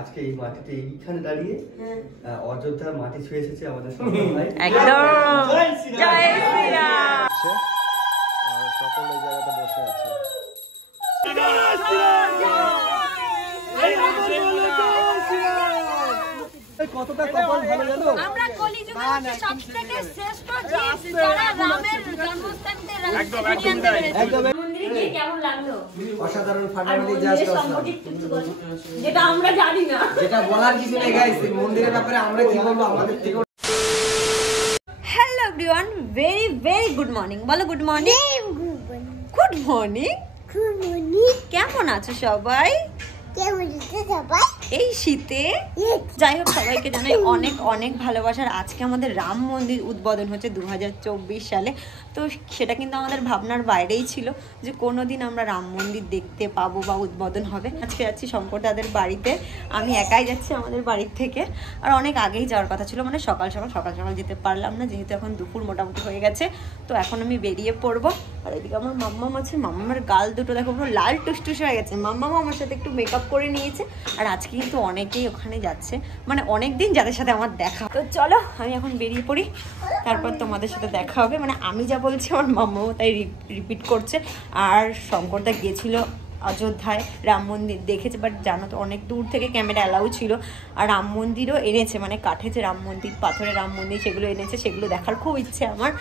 আজকে এই মাটিতে এইখানে দাঁড়িয়ে অযোধ্যার মাটি ছুঁয়ে এসেছে আমাদের সন্তান ভাই। একদম জয় শ্রীরাম। আর সকল এই জায়গাতে বসে আছে। কতটা কপাল ভালো জানো, আমরা কলিযুগের সবথেকে শ্রেষ্ঠ জীব যারা রামের জন্মস্থানতে একদম মন্দিরে গিয়ে কেমন লাগলো? অসাধারণ ফাটাফাটি জাস্ট যেটা আমরা জানি না, যেটা বলার কিছু নেই গাইস, মন্দিরের ব্যাপারে আমরা কি বলবো আমাদের থেকে। Hello everyone, very very good morning. বলো গুড মর্নিং। Good morning. কেমন আছো সবাই? এই শীতে যাই হোক সবাইকে জানাই অনেক অনেক ভালোবাসার। আজকে আমাদের রাম মন্দির উদ্বোধন হচ্ছে 2024 সালে। তো সেটা কিন্তু আমাদের ভাবনার বাইরেই ছিল যে কোনোদিন আমরা রাম মন্দির দেখতে পাবো বা উদ্বোধন হবে। আজকে যাচ্ছি শঙ্কর দাদের বাড়িতে। আমি একাই যাচ্ছি আমাদের বাড়ির থেকে, আর অনেক আগেই যাওয়ার কথা ছিল, মানে সকাল সকাল যেতে পারলাম না, যেহেতু এখন দুপুর মোটামুটি হয়ে গেছে। তো এখন আমি বেরিয়ে পড়বো। আর এদিকে আমার মাম্মাম আছে, মাম্মার গাল দুটো দেখো পুরো লাল টুসটুস হয়ে গেছে। মাম্মাম আমার সাথে একটু মেকআপ করে নিয়েছে। আর আজকে কিন্তু অনেকেই ওখানে যাচ্ছে, মানে অনেক দিন যাদের সাথে আমার দেখা। তো চলো আমি এখন বেরিয়ে পড়ি, তারপর তোমাদের সাথে দেখা হবে। মানে আমি যা বলছি আমার মাম্মাও তাই রিপিট করছে। আর শঙ্করদা গিয়েছিল অযোধ্যায়, রাম মন্দির দেখেছে, বাট জানো তো অনেক দূর থেকে ক্যামেরা অ্যালাউ ছিল। আর রাম মন্দিরও এনেছে, মানে কাঠে যে রাম মন্দির, পাথরের রাম মন্দির, সেগুলো এনেছে, সেগুলো দেখার খুব ইচ্ছে আমার।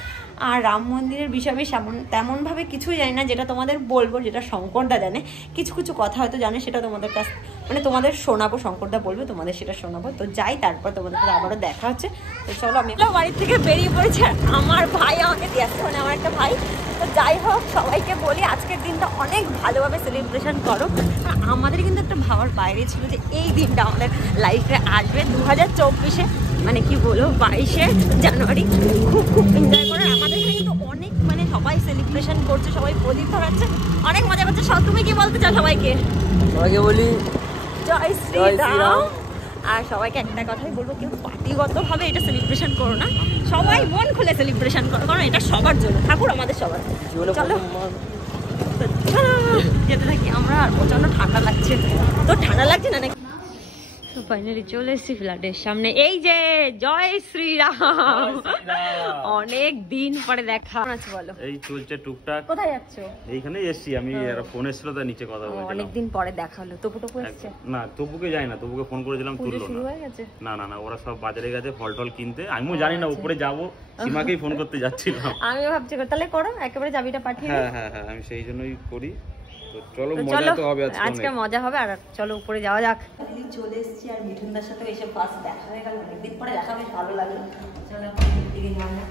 আর রাম মন্দিরের বিষয়ে আমি তেমনভাবে কিছুই জানি না, যেটা তোমাদের বলবো, যেটা শঙ্করদা জানে। কিছু কিছু কথা হয়তো জানে, সেটা তোমাদের কাছ মানে তোমাদের শোনাবো, শঙ্করদা বলবে, তোমাদের সেটা শোনাবো। তো যাই, তারপর তোমাদের সাথে আবারও দেখা হচ্ছে। তো চলো আমি বাড়ি থেকে বেরিয়ে পড়েছি। আর আমার ভাই আমাকে দিয়ে আসছে, মানে আমার একটা ভাই। তো যাই হোক, সবাইকে বলি আজকের দিনটা অনেক ভালোভাবে সেলিব্রেশন করো। আর আমাদের কিন্তু একটা ভাবার বাইরে ছিল যে এই দিনটা আমাদের লাইফে আসবে 2024-এ, মানে কি বলবো 22শে জানুয়ারি। খুব খুব এনজয় করে আমাদের এখানে কিন্তু অনেক, মানে সবাই সেলিব্রেশন করছে, সবাই প্রদীপ ধরাচ্ছে, অনেক মজা করছে। সব তুমি কি বলতে চাও সবাইকে? সবাইকে বলি জয় শ্রীরাম। আর সবাইকে একটা কথাই বলবো, কেউ পার্টিগতভাবে এটা সেলিব্রেশন করো না, সবাই মন খুলে সেলিব্রেশন করো, কারণ এটা সবার জন্য, ঠাকুর আমাদের সবার। চলো যেতে থাকি আমরা। আর প্রচন্ড ঠান্ডা লাগছে। তো ঠান্ডা লাগছে না নাকি? ফাইনালি চলে এসেছি ফ্ল্যাটের সামনে। এই যে জয় শ্রীরাম, অনেক দিন পরে দেখা আছে। বলো এই চলছে টুকটাক। কোথায় যাচ্ছ? এইখানেই এসছি আমি, ফোন এসেছিল তাই নিচে কথা বলছিলাম। অনেকদিন পরে দেখা হলো। তবু এসছে না, তবুকে যাই না, তবুকে ফোন করেছিলাম, তুললো শুরু হয়ে গেছে। না, ওরা সব বাজারে গেছে ফল টল কিনতে। আমিও জানি না, উপরে যাবো, সীমাকেই ফোন করতে যাচ্ছিলাম। আমিও ভাবছি তাহলে করো, একেবারে চাবিটা পাঠিয়ে দিই। হ্যাঁ, আমি সেই জন্যই করি। তো চলো, মজা তো হবে আজকে মজা হবে। আর চলো উপরে যাওয়া যাক। চলে এসেছি, আর মিঠুনদার সাথে এসে ফার্স্ট দেখা হয়ে গেল, অনেকদিন পরে দেখা, বেশ ভালো লাগলো। চলো দিকে যাওয়া যাক।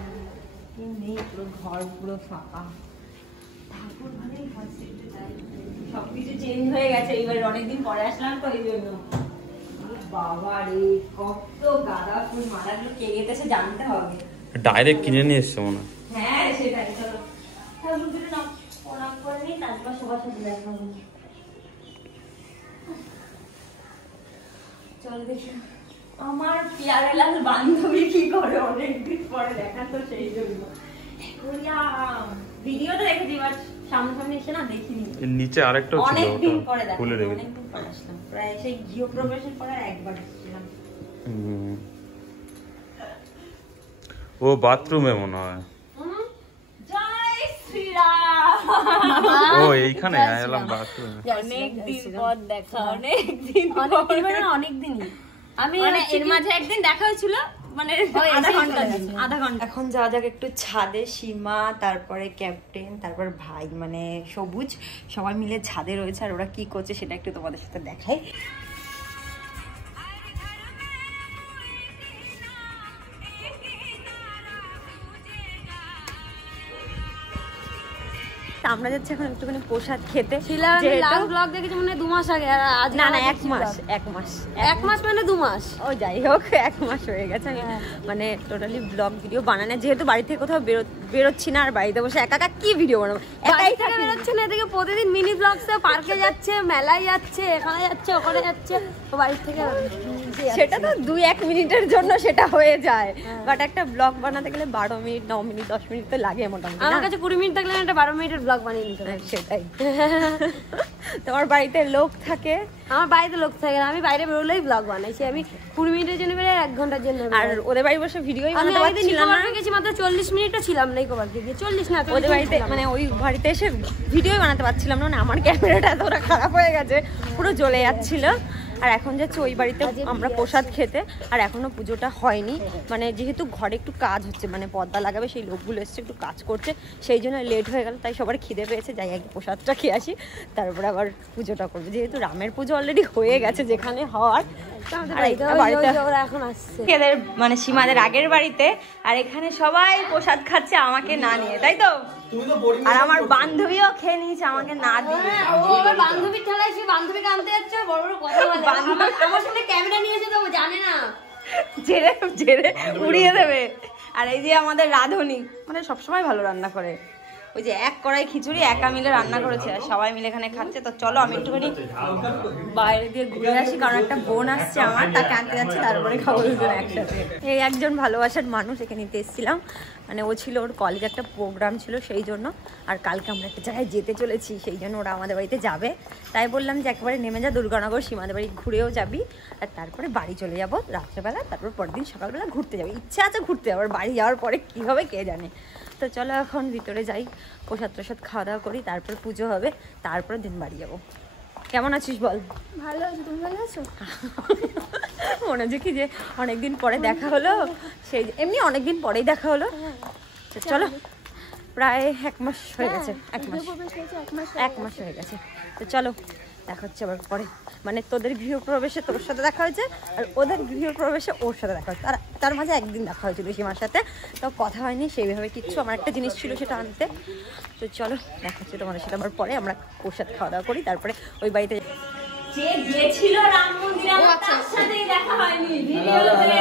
নেই, পুরো ঘর পুরো ফাঁকা। ঠাকুর ভালোই ফার্স্ট যাই, সবকিছু চেঞ্জ হয়ে গেছে এইবারে, অনেকদিন পরে আসলাম তো এই জন্য। বাবা রে, কত গাঁদা ফুল মালাগুলো কে গেতেছে জানতে হবে। ডাইরেক্ট কিনে নিয়ে এসছো মনে হয়। হ্যাঁ সেটাই। চলো ঠাকুর দুটো নাম প্রণাম করে নিই, তারপর সবার সাথে দেখা হবে। চল দেখি আমার প্যারেলাল বান্ধবী কি করে, অনেকদিন পরে দেখা, তো সেই জন্য ভিডিওতে দেখেছি, বাট সামনাসামনি এসে না দেখিনি। নিচে আরেকটা ছিল, অনেকদিন পরে দেখা, খুলে রেখেছি। অনেকদিন পরে আসলাম, প্রায় সেই গৃহপ্রবেশের পরে একবার এসেছিলাম। ও বাথরুমে মনে হয়। জয় শ্রীরাম। ও এইখানে এলাম বাথরুমে। অনেকদিন পর দেখা, অনেকদিনই। আমি এর মাঝে একদিন দেখা হয়েছিল, মানে আধা ঘন্টা। এখন যাওয়া যাক একটু ছাদে। সীমা, তারপরে ক্যাপ্টেন, তারপর ভাই মানে সবুজ, সবাই মিলে ছাদে রয়েছে। আর ওরা কি করছে সেটা একটু তোমাদের সাথে দেখাই। আমরা যাচ্ছি এখন একটুখানি প্রসাদ খেতে। লাস্ট ব্লগ দেখেছি মনে হয় 2 মাস আগে, আর আজ না 1 মাস। 1 মাস মানে 2 মাস। ও যাই হোক, 1 মাস হয়ে গেছে। আমি মানে টোটালি ব্লগ ভিডিও বানানো, যেহেতু বাড়ি থেকে কোথাও বেরোচ্ছি না, আর বাড়িতে বসে একা কি ভিডিও বানাবো, একাই থেকে বেরোচ্ছে না। এদিকে প্রতিদিন মিনি ব্লগসে পার্কে যাচ্ছে, মেলায় যাচ্ছে, এখানে যাচ্ছে, ওখানে যাচ্ছে, তো বাড়ি থেকে সেটা তো 2-1 মিনিটের জন্য সেটা হয়ে যায়। বাট একটা ব্লগ বানাতে গেলে 12 মিনিট, 9 মিনিট, 10 মিনিট তো লাগে মোটামুটি। আমার কাছে 20 মিনিট থাকলে একটা 12 মিনিটের ব্লগ বানিয়ে নিতে পারি। সেটাই। তোমার বাড়িতে লোক থাকে? আমার বাড়িতে লোক থাকে না, আমি বাইরে বেরোলেই ব্লগ বানাইছি। আমি 20 মিনিটের জন্য বেরোই, 1 ঘন্টার জন্য। আর ওদের বাড়ি বসে ভিডিওই আমি বানাতে পারছিলাম না। গেছি মাত্র 40 মিনিটও ছিলাম না ইকোপার্কে গিয়ে, 40 না ওদের বাড়িতে মানে ওই বাড়িতে এসে ভিডিওই বানাতে পারছিলাম না, আমার ক্যামেরাটা এতটা খারাপ হয়ে গেছে, পুরো জ্বলে যাচ্ছিল। আর এখন যাচ্ছি ওই বাড়িতে আমরা প্রসাদ খেতে, আর এখনো পুজোটা হয়নি, মানে যেহেতু ঘরে একটু কাজ হচ্ছে, মানে পর্দা লাগাবে, সেই লোকগুলো এসছে একটু কাজ করছে, সেই জন্য লেট হয়ে গেল। তাই সবার খিদে পেয়েছে, যাই আগে প্রসাদটা খেয়ে আসি, তারপরে আবার পুজোটা করবো। যেহেতু রামের পুজো অলরেডি হয়ে গেছে যেখানে হওয়ার, এখন আসছে এদের মানে সীমাদের আগের বাড়িতে, আর এখানে সবাই প্রসাদ খাচ্ছে আমাকে না নিয়ে, তাই তো? আর আমার বান্ধবীও খেয়ে নিয়েছে আমাকে না দিয়ে। বান্ধবীর ঠেলায় সে বান্ধবীকে আনতে যাচ্ছে, বড় বড় কথা বলে। আমার সাথে ক্যামেরা নিয়েছে তো জানে না, ঝেড়ে ঝেড়ে উড়িয়ে দেবে। আর এই যে আমাদের রাঁধুনি, মানে সবসময় ভালো রান্না করে, ওই যে 1 কড়াই খিচুড়ি একা মিলে রান্না করেছে, আর সবাই মিলে এখানে খাচ্ছে। তো চলো আমি একটুখানি বাইরে দিয়ে ঘুরে আসি, কারণ একটা বোন আসছে আমার, তাকে আনতে যাচ্ছে, তারপরে খাবো দুজন একসাথে। এই একজন ভালোবাসার মানুষ এখানে নিতে এসেছিলাম, মানে ও ছিল, ওর কলেজে একটা প্রোগ্রাম ছিল সেই জন্য, আর কালকে আমরা একটা জায়গায় যেতে চলেছি, সেই জন্য ওরা আমাদের বাড়িতে যাবে। তাই বললাম যে একেবারে নেমে যা দুর্গানগর, সীমাদের বাড়ি ঘুরেও যাবি, আর তারপরে বাড়ি চলে যাবো রাত্রেবেলা, তারপর পরের দিন সকালবেলা ঘুরতে যাবি। ইচ্ছা আছে ঘুরতে, আবার বাড়ি যাওয়ার পরে কী হবে কে জানে। তো চলো এখন ভিতরে যাই, প্রসাদ টসাদ খাওয়া দাওয়া করি, তারপর পুজো হবে, তারপরে দিন বাড়ি যাবো। কেমন আছিস বল? ভালো আছো, তুমি ভালো আছো? মনে হচ্ছে কি যে অনেকদিন পরে দেখা হলো, সেই এমনি অনেকদিন পরেই দেখা হলো। তো চলো, প্রায় 1 মাস হয়ে গেছে, 1 মাস হয়ে গেছে। তো চলো দেখা হচ্ছে আবার পরে, মানে তোদের গৃহপ্রবেশে তোর সাথে দেখা হয়েছে, আর ওদের গৃহপ্রবেশে ওর সাথে দেখা হয়েছে, তার মাঝে একদিন দেখা হয়েছিল সীমার সাথে, তো কথা হয়নি সেইভাবে কিচ্ছু, আমার একটা জিনিস ছিল সেটা আনতে। তো চলো দেখা হচ্ছে তোমাদের সাথে আবার পরে, আমরা ওর সাথে খাওয়া দাওয়া করি, তারপরে ওই বাড়িতে যে গিয়েছিল রাম মন্দিরে, আমার তার সাথেই দেখা হয়নি ভিডিওতে।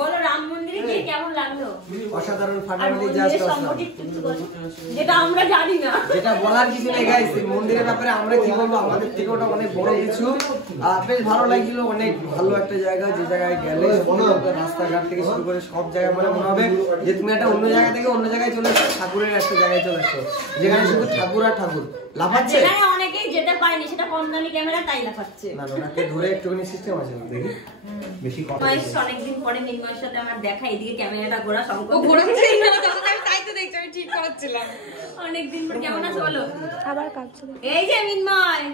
বলো রাম মন্দিরে গিয়ে কেমন লাগলো? অসাধারণ, ফাটাফাটি, জাস্ট অসাধারণ। যেটা আমরা জানি না, যেটা বলার কিছু নেই গাইস, এই মন্দিরের ব্যাপারে আমরা কি বলবো, আমাদের থেকে ওটা অনেক বড় কিছু। বেশ ভালো লাগছিল, অনেক ভালো একটা জায়গা, যে জায়গায় গেলে রাস্তাঘাট থেকে শুরু করে সব জায়গায় মনে হবে যে তুমি একটা অন্য জায়গা থেকে অন্য জায়গায় চলে এসছো, ঠাকুরের একটা জায়গায় চলে এসছো, যেখানে শুধু ঠাকুর আর ঠাকুর লাফাচ্ছে। যেখানে অনেকেই যেতে পারেনি, সেটা কম দামি ক্যামেরা, তাই লাফাচ্ছে। না ওনাকে ধরে একটুখানি সিস্টেম আছে দেখি, বেশি কথা। অনেকদিন পরে মিনময়ের সাথে আমার দেখা, এদিকে ক্যামেরাটা ঘোরা সংকট, তাই তো দেখছি আমি ঠিক করাচ্ছিলাম। অনেকদিন পর, কেমন আছো বলো? আবার কাঁদছো? এই যে মিনময়,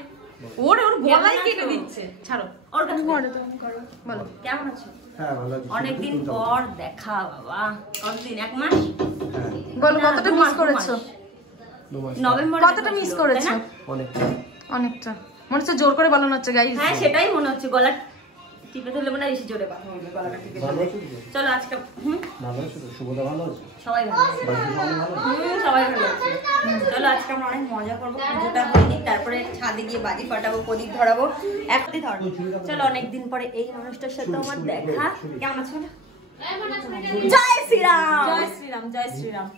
ওর গলায় কেটে দিচ্ছে, ছাড়ো ওর কাছে বলো কেমন আছো? হ্যাঁ ভালো আছি। অনেকদিন পর দেখা বাবা, কতদিন? 1 মাস? বলো কতটা মিস করেছো? নভেম্বর কতটা মিস করেছো? অনেকটা। মনে হচ্ছে জোর করে বলানো হচ্ছে গাইস। হ্যাঁ সেটাই মনে হচ্ছে, গলা টিপে ধরলে মনে হয় বেশি জোরে কথা বলবে, গলাটা টিপে ধরলে। চলো আজকে ভালো আছো তো? শুভদা ভালো আছে? সবাই ভালো আছে। সবাই ভালো আছে। চলো আজকে আমরা অনেক মজা করবো, পুজোটা হয়নি, তারপরে ছাদে গিয়ে বাজি ফাটাবো, প্রদীপ ধরাবো, একসাথে ধরবো। চলো অনেকদিন পরে এই মানুষটার সাথে আমার দেখা। কেমন আছো? জয় শ্রীরাম, জয় শ্রীরাম, জয় শ্রীরাম।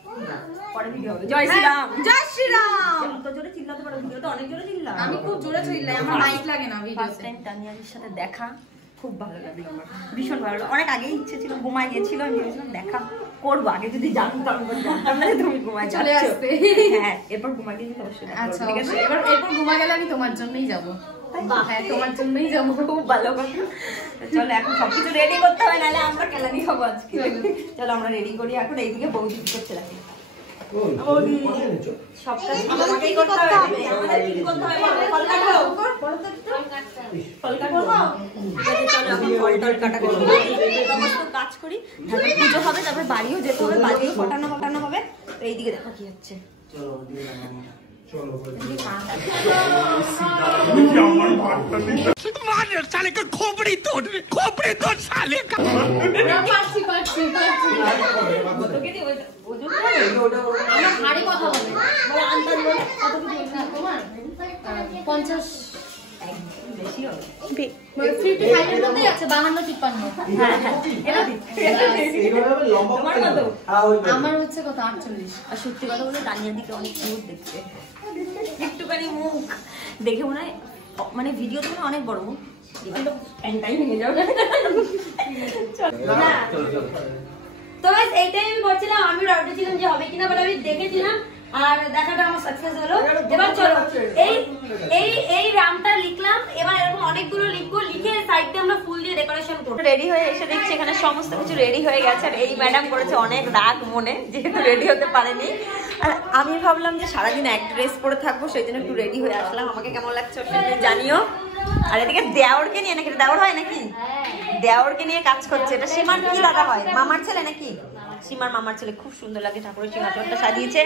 পরে ভিডিও হবে। জয় শ্রীরাম, জয় শ্রীরাম। অত জোরে চিল্লাতে পারো, ভিডিওতে অনেক জোরে চিল্লা। আমি খুব জোরে চিল্লাই, আমার মাইক লাগে না ভিডিওতে। ফার্স্ট টাইম তানিয়ার সাথে দেখা, খুব ভালো লাগলো আমার, ভীষণ ভালো লাগলো। অনেক আগেই ইচ্ছে ছিল, ঘুমায় গেছিল, আমি ভেবেছিলাম দেখা করবো, আগে যদি জানতাম, জানতাম না তুমি ঘুমায় চলে আসতে। হ্যাঁ এরপর ঘুমায় গেছি অবশ্যই। আচ্ছা এরপর ঘুমা গেলে আমি তোমার জন্যই যাবো। হ্যাঁ তোমার জন্যই যাবো। খুব ভালো কথা। চলো এখন সবকিছু রেডি করতে হবে, নাহলে আমরা কেলানি খাবো আজকে। চলো আমরা রেডি করি এখন। এইদিকে বৌদি করছে, রাখি সব কাজ আমাকেই করতে হবে। আমাদের কি করতে হবে? ফল কাটো, ফল কাটো। চলো এখন ফল টল কাটা করি, সমস্ত কাজ করি, তারপর পুজো হবে, তারপর বাড়িও যেতে হবে, বাড়িও ফটানো হবে। তো এইদিকে দেখো কি হচ্ছে। হাড়ি কথা বলে 50 বেশি হবে। 55 এর মধ্যেই আছে, 52-53। হ্যাঁ হ্যাঁ এটা দিই। তোমার কত? আমার হচ্ছে কত 48। আর সত্যি কথা বলে দানিয়ার দিকে অনেক কিউট দেখতে, একটুখানি মুখ দেখে মনে হয়, মানে ভিডিওতে মনে অনেক বড় মুখ, কিন্তু প্যান্টাই ভেঙে যাবে। তো গাইস এইটাই আমি বলছিলাম, আমি ডাউটে ছিলাম যে হবে কিনা, বাট আমি দেখেছিলাম আর দেখাটা আমার সাকসেস হলো। এবার চলো এই এই এই রামটা লিখলাম, এবার এরকম অনেকগুলো লিখবো, লিখে সাইডে আমরা ফুল দিয়ে ডেকোরেশন করব। রেডি হয়ে এসে দেখছি এখানে সমস্ত কিছু রেডি হয়ে গেছে। আর এই ম্যাডাম করেছে অনেক রাগ মনে, যেহেতু রেডি হতে পারেনি। আর আমি ভাবলাম যে সারাদিন এক ড্রেস পরে থাকবো, সেই জন্য একটু রেডি হয়ে আসলাম। আমাকে কেমন লাগছে সেটা জানিও। আর এদিকে দেওরকে নিয়ে নাকি, দেওর হয় নাকি, দেওরকে নিয়ে কাজ করছে। এটা সীমার কি দাদা হয়, মামার ছেলে নাকি? সীমার মামার ছেলে। খুব সুন্দর লাগে ঠাকুরের সিংহাসনটা সাজিয়েছে।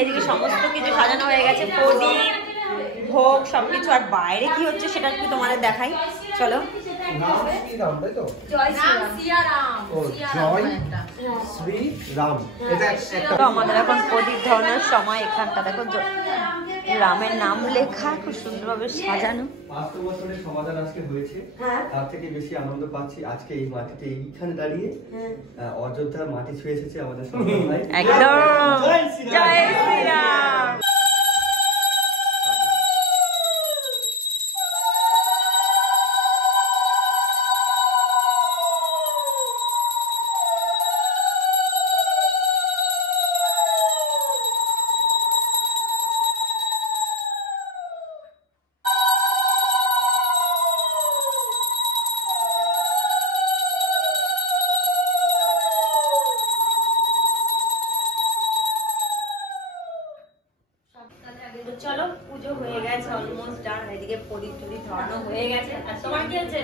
এদিকে সমস্ত কিছু সাজানো হয়ে গেছে, প্রদীপ, ভোগ, সবকিছু। আর বাইরে কি হচ্ছে সেটা একটু তোমাদের দেখাই, চলো। তো আমাদের এখন প্রদীপ ধরনের সময়। এখানটা দেখো রামের নাম লেখা, খুব সুন্দরভাবে সাজানো। 500 বছরের সমাধান আজকে হয়েছে, তার থেকে বেশি আনন্দ পাচ্ছি আজকে এই মাটিতে এইখানে দাঁড়িয়ে। অযোধ্যার মাটি ছুঁয়ে এসেছে আমাদের সবাই। একদম জয় শ্রীরাম। চলো, পুজো হয়ে গেছে, অলমোস্ট ডান। এদিকে প্রদীপ টদীপ ধরানো হয়ে গেছে। আর তোমার কি হচ্ছে?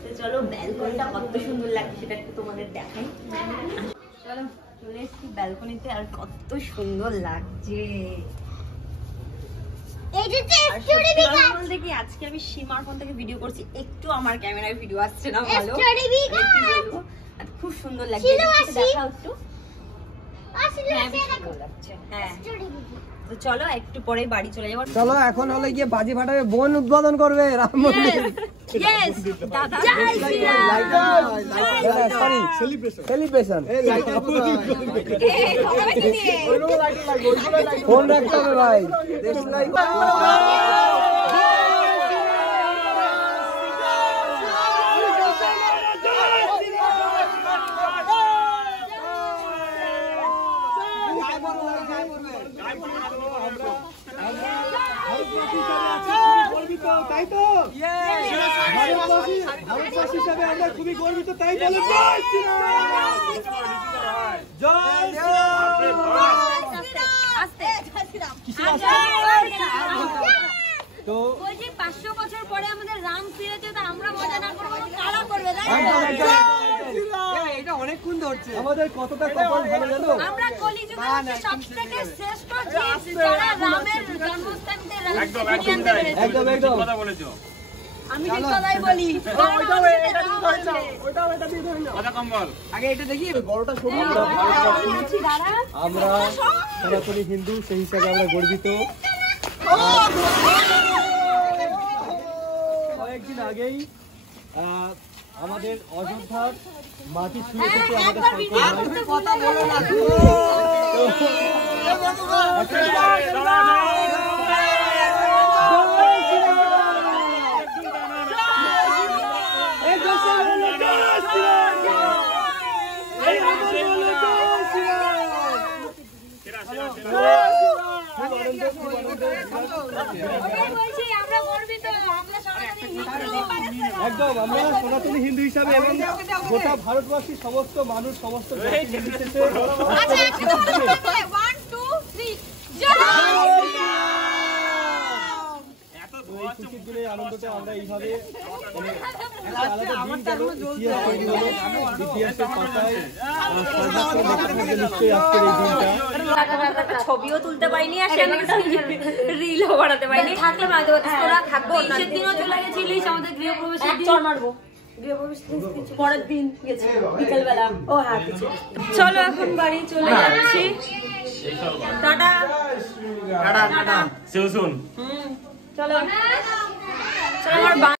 তো চলো, ব্যালকনিটা কত সুন্দর লাগছে সেটা একটু তোমাদের দেখাই। চলো, চলে এসেছি ব্যালকনিতে। আর কত সুন্দর লাগছে। বলতে কি, আজকে আমি সীমার ফোন থেকে ভিডিও করছি, একটু আমার ক্যামেরায় ভিডিও আসছে না ভালো। খুব সুন্দর লাগছে, দেখাও একটু। তো চলো, একটু পরে বাড়ি চলে যাবো। চলো, এখন হলে গিয়ে বাজি ফাটাবে, বোন উদ্বোধন করবে রাম মন্দির। সেলিব্রেশন ফোন রাখতে হবে ভাই। তাই তো ভারতবাসী হিসাবে আমরা খুবই গর্বিত, তাই বলে জয় তো বলছি 500 বছর পরে আমাদের রাম ফিরেছে, তো আমরা মজা না করবো কারা করবে? এটা অনেকক্ষণ ধরছে, আমাদের কতটা কপাল ভালো জানো। আমরা কলিযুগের সবথেকে শ্রেষ্ঠ জীব, যারা রামের জন্মস্থানতে একদম একদম কথা বলেছো। আমি ঠিক কথাই বলি। কথা কম বল। আগে এটা দেখি, বড়টা সবুজ। আমরা সনাতনী হিন্দু, সেই হিসাবে আমরা গর্বিত। কয়েকদিন আগেই আমাদের অযোধ্যার মাটি ছুঁয়ে থেকে আমাদের কথা বলো না। একদম, আমরা সনাতনী হিন্দু হিসাবে এবং গোটা ভারতবাসী সমস্ত মানুষ, সমস্ত খুশির দিনে আনন্দটা আমরা এইভাবে ইতিহাসের পাতায় নিশ্চয়ই আজকের এই দিনটা। ছবিও তুলতে পারিনি, আর রিলও বানাতে পারিনি। থাকলে মাঝে তোরা থাকবো, সেদিনও চলে গেছিলিস আমাদের গৃহপ্রবেশের দিন। চল মারবো, পরের দিন গেছি বিকেলবেলা। ও হ্যাঁ, চলো এখন বাড়ি চলে যাচ্ছি। টাটা। সেও শুন। চলো, চলো আমার